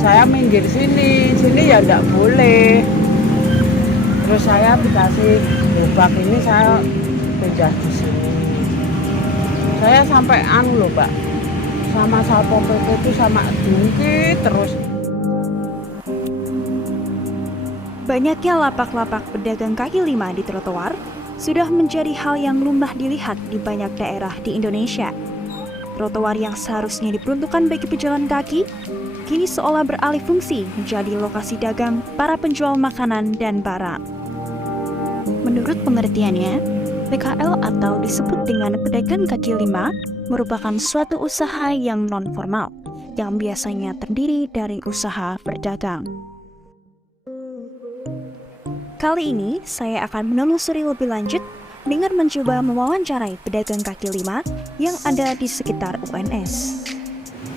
saya minggir sini ya enggak boleh. Terus saya dikasih gerobak ini, saya pindah di sini. Saya sampai loh Mbak, sama Satpol PP itu sama dungki terus. Banyaknya lapak-lapak pedagang kaki lima di trotoar sudah menjadi hal yang lumrah dilihat di banyak daerah di Indonesia. Trotoar yang seharusnya diperuntukkan bagi pejalan kaki, kini seolah beralih fungsi menjadi lokasi dagang para penjual makanan dan barang. Menurut pengertiannya, PKL atau disebut dengan pedagang kaki lima merupakan suatu usaha yang non-formal, yang biasanya terdiri dari usaha berdagang. Kali ini, saya akan menelusuri lebih lanjut dengan mencoba mewawancarai pedagang kaki lima yang ada di sekitar UNS.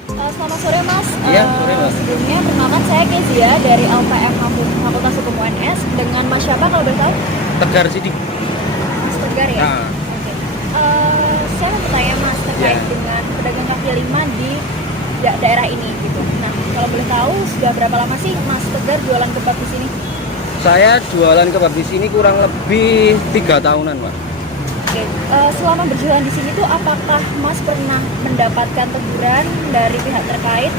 Selamat sore Mas. Iya, sore Mas. Sebelumnya perkenalkan saya Kezia dari LPM Fakultas Hukum UNS. Dengan Mas siapa kalau boleh tahu? Tegar Sidik. Mas Tegar ya? Nah. Oke. Saya mau bertanya Mas terkait dengan pedagang kaki lima di daerah ini gitu. Nah, kalau boleh tahu sudah berapa lama sih Mas Tegar jualan kebab di sini? Saya jualan kebab di sini kurang lebih 3 tahunan, Pak. Oke. Selama berjualan di sini tuh apakah Mas pernah mendapatkan teguran dari pihak terkait?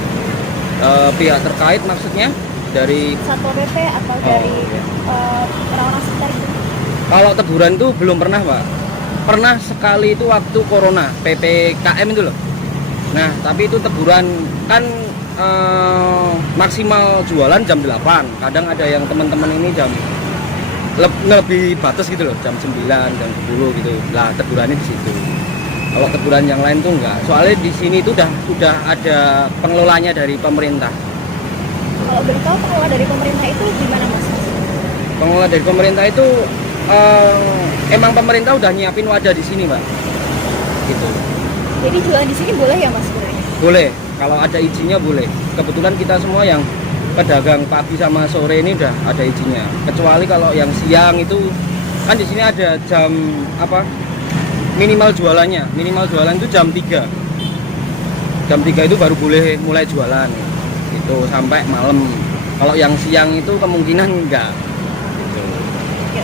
Pihak terkait maksudnya dari Satpol PP atau dari orang-orang sekitar itu? kalau teguran tuh belum pernah, Pak. Pernah sekali itu waktu corona, PPKM itu loh. Nah, tapi itu teguran kan maksimal jualan jam 8. Kadang ada yang teman-teman ini jam lebih batas gitu loh, jam 9, jam 10 gitu. Lah, tegurannya di situ. Kalau teguran yang lain tuh enggak. Soalnya di sini itu udah ada pengelolanya dari pemerintah. Kalau boleh tahu pengelola dari pemerintah itu gimana Mas? Pengelola dari pemerintah itu emang pemerintah udah nyiapin wadah di sini, Mbak. Gitu. Jadi jualan di sini boleh ya Mas? Boleh, kalau ada izinnya boleh. Kebetulan kita semua yang pedagang pagi sama sore ini udah ada izinnya. Kecuali kalau yang siang itu kan di sini ada jam minimal jualannya. Minimal jualan itu jam 3. Jam 3 itu baru boleh mulai jualan. Gitu sampai malam. Kalau yang siang itu kemungkinan enggak. Gitu. Oke.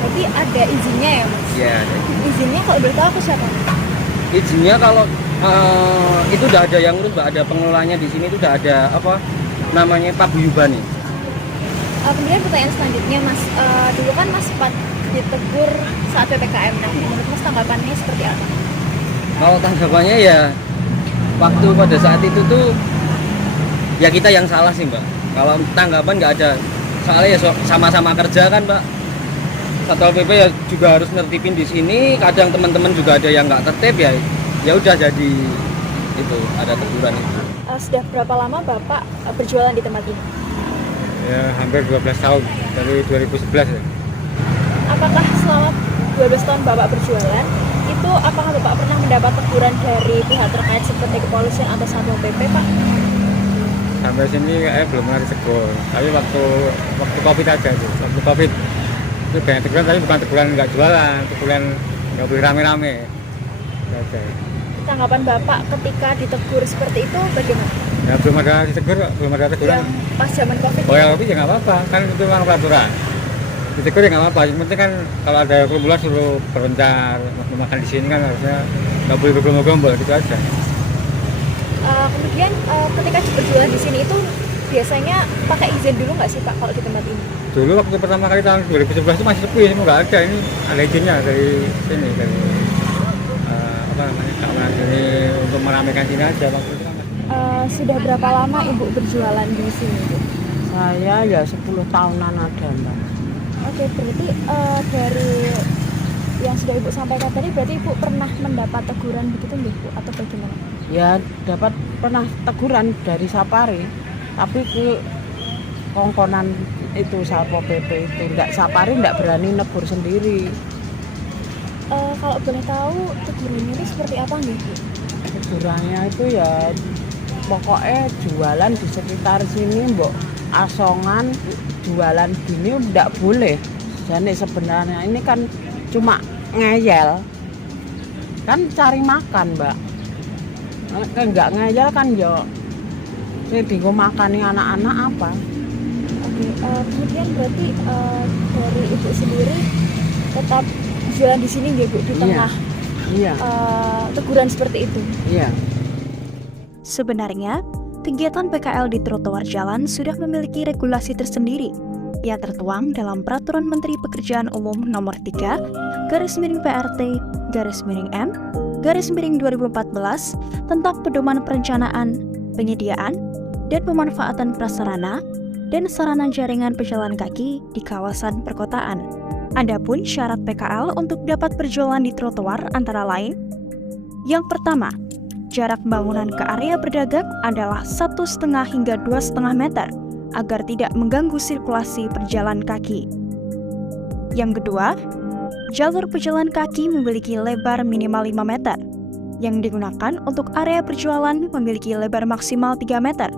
Berarti ada izinnya ya Mas? Ya, ada. Izinnya kalau boleh tahu ke siapa? Izinnya kalau itu udah ada yang ngurus, Mbak. Ada pengelolanya di sini itu udah ada namanya paguyuban nih. Kemudian pertanyaan selanjutnya Mas, dulu kan Mas sempat ditegur saat PPKM. Nah, menurut Mas tanggapannya seperti apa? Kalau tanggapannya ya waktu pada saat itu tuh ya kita yang salah sih, Mbak. Kalau tanggapan nggak ada, soalnya ya sama-sama kerja kan, Mbak. Satpol PP ya juga harus nertipin di sini. Kadang teman-teman juga ada yang nggak tertib ya udah jadi itu ada teguran itu. Sudah berapa lama Bapak berjualan di tempat ini? Ya hampir 12 tahun dari 2011 ya. Apakah selama 12 tahun Bapak berjualan itu apakah Bapak pernah mendapat teguran dari pihak terkait seperti kepolisian atau Satpol PP Pak? Sampai sini belum pernah ditegur. Tapi waktu Covid aja itu. Waktu Covid itu banyak teguran, tapi bukan teguran nggak jualan, teguran nggak boleh rame-rame. Aja. Tanggapan Bapak ketika ditegur seperti itu bagaimana? Ya belum ada ditegur, belum ada teguran. Yang pas zaman Covid? Oh ya Covid ya nggak apa-apa, kan itu memang peraturan. Ditegur ya nggak apa-apa, yang penting kan kalau ada kerumunan suruh berbentar, makan di sini kan harusnya nggak boleh bergerombol gitu aja. Kemudian ketika berjualan di sini itu biasanya pakai izin dulu nggak sih Pak kalau di tempat ini? Dulu waktu pertama kali tahun 2011 itu masih sepi, semua nggak ada. Ini ada izinnya dari sini, dari keamanan sini untuk meramaikan sini aja waktu itu kan. Sudah berapa lama Ibu berjualan di sini Bu? Saya ya 10 tahunan ada Mbak. Oke, berarti dari yang sudah Ibu sampaikan tadi berarti Ibu pernah mendapat teguran begitu nggih Bu atau bagaimana? Ya pernah teguran dari Sapari, tapi ke kongkonan itu Satpol PP itu Sapari enggak berani negur sendiri. Kalau boleh tahu tegurannya itu seperti apa nih Bu? Tegurannya itu ya pokoknya jualan di sekitar sini mbok asongan jualan gini enggak boleh. Jadi sebenarnya ini kan cuma ngeyel, kan cari makan Mbak. Enggak ngeyel kan yo Sing dienggo makani anak-anak apa? Oke, kemudian berarti dari ibu sendiri tetap jualan di sini ya Bu, di tengah Iya, teguran seperti itu. iya. Sebenarnya, kegiatan PKL di trotoar jalan sudah memiliki regulasi tersendiri yang tertuang dalam Peraturan Menteri Pekerjaan Umum Nomor 3, /PRT/M/2014 tentang pedoman perencanaan, penyediaan, dan pemanfaatan prasarana dan sarana jaringan pejalan kaki di kawasan perkotaan. Adapun syarat PKL untuk dapat berjualan di trotoar antara lain: yang pertama, jarak bangunan ke area berdagang adalah 1,5 hingga 2,5 meter agar tidak mengganggu sirkulasi pejalan kaki. Yang kedua, jalur pejalan kaki memiliki lebar minimal 5 meter. Yang digunakan untuk area berjualan memiliki lebar maksimal 3 meter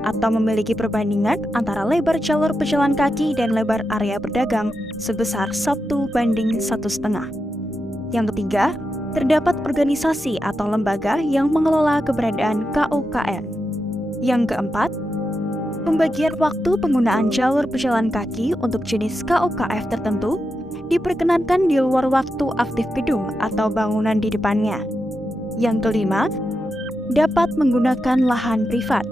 atau memiliki perbandingan antara lebar jalur pejalan kaki dan lebar area berdagang sebesar 1:1,5. Yang ketiga, terdapat organisasi atau lembaga yang mengelola keberadaan KUKM. Yang keempat, pembagian waktu penggunaan jalur pejalan kaki untuk jenis KUKF tertentu diperkenankan di luar waktu aktif gedung atau bangunan di depannya. Yang kelima, dapat menggunakan lahan privat.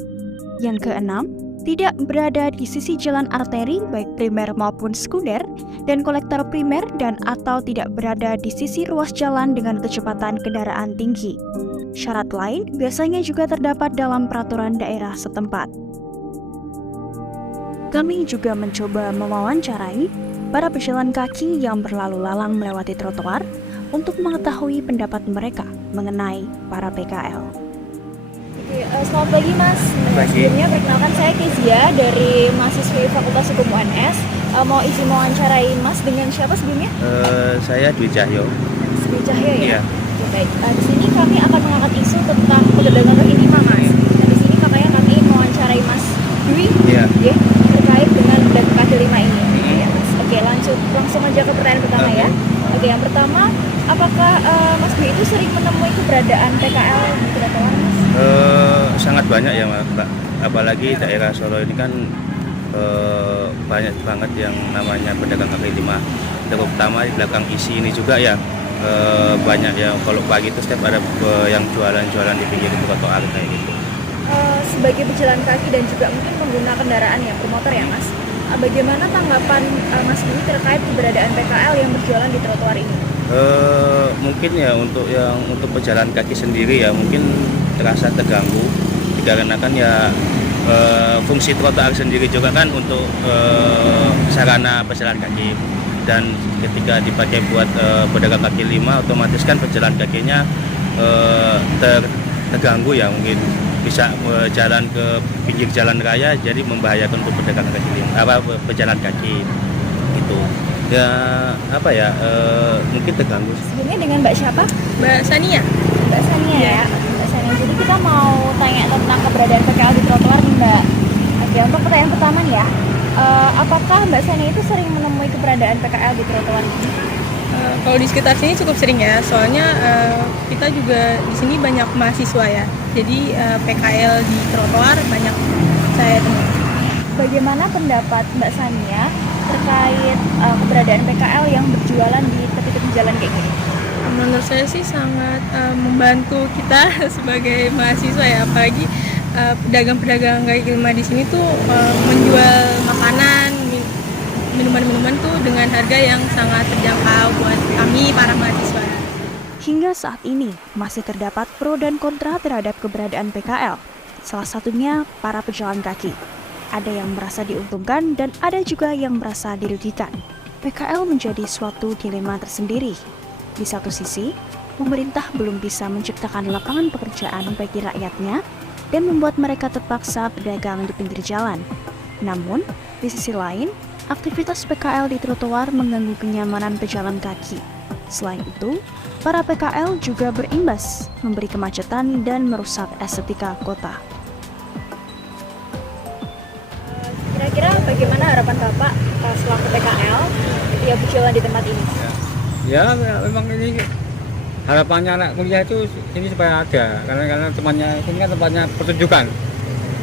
Yang keenam, tidak berada di sisi jalan arteri baik primer maupun sekunder dan kolektor primer dan atau tidak berada di sisi ruas jalan dengan kecepatan kendaraan tinggi. Syarat lain biasanya juga terdapat dalam peraturan daerah setempat. Kami juga mencoba mewawancarai para pejalan kaki yang berlalu lalang melewati trotoar untuk mengetahui pendapat mereka mengenai para PKL. Oke, selamat pagi Mas. Pagi. Sebelumnya perkenalkan saya Kezia dari mahasiswi Fakultas Hukum UNS. Mau izin mewawancarai Mas dengan siapa sebelumnya? Saya Dwi Cahyo. Dwi Cahyo ya? Iya. Oke, baik. Di sini kami akan mengangkat isu tentang perdagangan kaki lima Mas. Nah, di sini makanya kami mewawancarai Mas Dwi Iya. ya, terkait dengan pedagang kaki lima ini. Ya, Mas. Oke, langsung aja ke pertanyaan pertama ya. Oke, yang pertama, apakah Mas Dwi itu sering menemui keberadaan PKL di trotoar Mas? Sangat banyak ya Mbak, apalagi daerah Solo ini kan banyak banget yang namanya pedagang kaki lima, terutama di belakang isi ini juga ya. Banyak yang kalau pagi itu setiap ada yang jualan-jualan di pinggir trotoar kayak gitu. Sebagai pejalan kaki dan juga mungkin pengguna kendaraan ya, bermotor ya Mas, bagaimana tanggapan Mas Dwi terkait keberadaan PKL yang berjualan di trotoar ini? Mungkin ya untuk pejalan kaki sendiri ya mungkin terasa terganggu dikarenakan ya fungsi trotoar sendiri juga kan untuk sarana pejalan kaki, dan ketika dipakai buat pedagang kaki lima otomatis kan pejalan kakinya terganggu ya, mungkin bisa jalan ke pinggir jalan raya jadi membahayakan untuk pedagang kaki lima, pejalan kaki gitu. Ya apa ya, mungkin terganggu. Sebelumnya dengan Mbak siapa? Mbak Sania. Mbak Sania ya. Mbak Sania. Jadi kita mau tanya tentang keberadaan PKL di trotoar nih Mbak. Oke, untuk pertanyaan pertama nih ya, apakah Mbak Sania itu sering menemui keberadaan PKL di trotoar ini? Kalau di sekitar sini cukup sering ya, soalnya kita juga di sini banyak mahasiswa ya. Jadi PKL di trotoar banyak saya temui. Bagaimana pendapat Mbak Sania terkait keberadaan PKL yang berjualan di tepi-tepi jalan kayak gini? Menurut saya sih sangat membantu kita sebagai mahasiswa ya, apalagi pedagang-pedagang kaki lima di sini tuh menjual makanan, minuman-minuman tuh dengan harga yang sangat terjangkau buat kami para mahasiswa. Hingga saat ini masih terdapat pro dan kontra terhadap keberadaan PKL. Salah satunya para pejalan kaki. Ada yang merasa diuntungkan dan ada juga yang merasa dirugikan. PKL menjadi suatu dilema tersendiri. Di satu sisi, pemerintah belum bisa menciptakan lapangan pekerjaan bagi rakyatnya dan membuat mereka terpaksa berdagang di pinggir jalan. Namun, di sisi lain, aktivitas PKL di trotoar mengganggu kenyamanan pejalan kaki. Selain itu, para PKL juga berimbas, memberi kemacetan dan merusak estetika kota. Kira-kira bagaimana harapan Bapak selaku PKL ketika berjualan di tempat ini? Ya memang ini harapannya anak kuliah itu ini supaya ada, karena tempatnya ini kan tempatnya pertunjukan.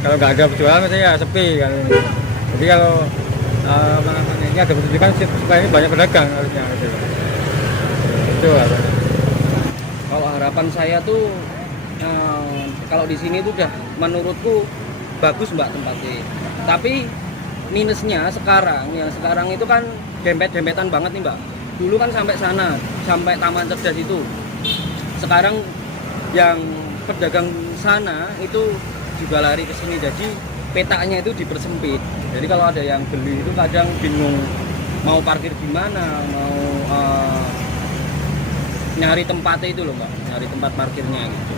kalau nggak ada penjualan biasanya ya sepi kan. Jadi kalau ini ada pendidikan supaya ini banyak pedagang harusnya gitu. Itu apa? Kalau harapan saya tuh kalau di sini tuh udah menurutku bagus mbak tempatnya. Tapi minusnya sekarang itu kan dempet-dempetan banget nih mbak. Dulu kan sampai sana, sampai Taman Cerdas itu. Sekarang yang pedagang sana itu juga lari ke sini. Jadi petanya itu dipersempit. Jadi kalau ada yang beli itu kadang bingung mau parkir di mana, mau nyari tempatnya itu loh mbak, nyari tempat parkirnya gitu.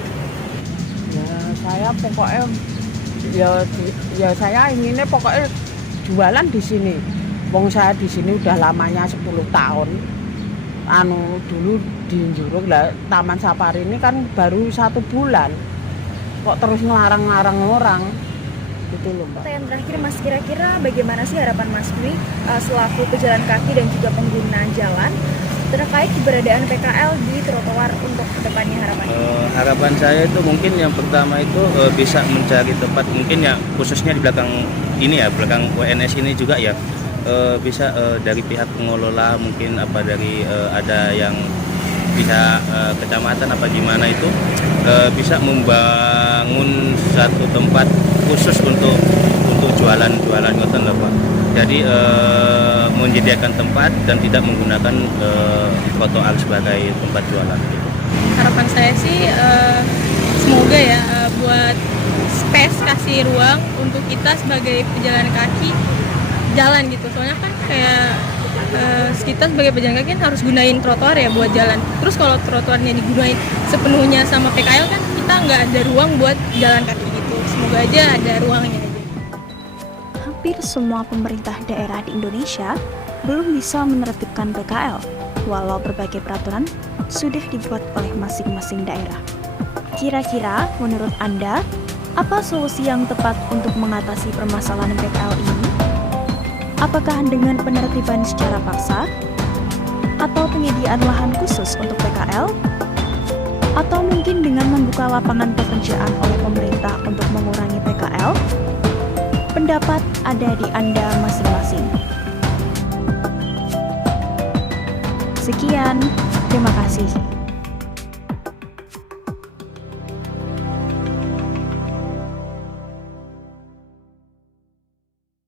Ya saya pokoknya ya saya inginnya pokoknya jualan di sini. Wong saya di sini udah lamanya 10 tahun. Dulu di Njuruk lah, Taman Safari ini kan baru 1 bulan. Kok terus ngelarang-larang orang? Gitu loh mbak. Pertanyaan terakhir Mas, kira-kira bagaimana sih harapan Mas Dwi selaku pejalan kaki dan juga pengguna jalan terkait keberadaan PKL di trotoar untuk kedepannya harapannya? Harapan saya itu mungkin yang pertama itu bisa mencari tempat mungkin ya khususnya di belakang ini ya, belakang WNS ini juga ya, bisa dari pihak pengelola mungkin apa dari ada yang pihak kecamatan apa gimana itu bisa membangun satu tempat khusus untuk jualan ngoten lho Pak. Jadi menyediakan tempat dan tidak menggunakan trotoar sebagai tempat jualan gitu. Harapan saya sih semoga ya buat space, kasih ruang untuk kita sebagai pejalan kaki jalan gitu. Soalnya kan kayak kita sebagai pejalan kaki kan harus gunain trotoar ya buat jalan. Terus kalau trotoarnya digunain sepenuhnya sama PKL kan kita nggak ada ruang buat jalan kaki gitu. Semoga aja ada ruangnya. Hampir semua pemerintah daerah di Indonesia belum bisa menertibkan PKL, walau berbagai peraturan sudah dibuat oleh masing-masing daerah. Kira-kira menurut Anda, apa solusi yang tepat untuk mengatasi permasalahan PKL ini? Apakah dengan penertiban secara paksa? Atau penyediaan lahan khusus untuk PKL? Atau mungkin dengan membuka lapangan pekerjaan oleh pemerintah untuk mengurangi PKL? Pendapat ada di Anda masing-masing. Sekian, terima kasih.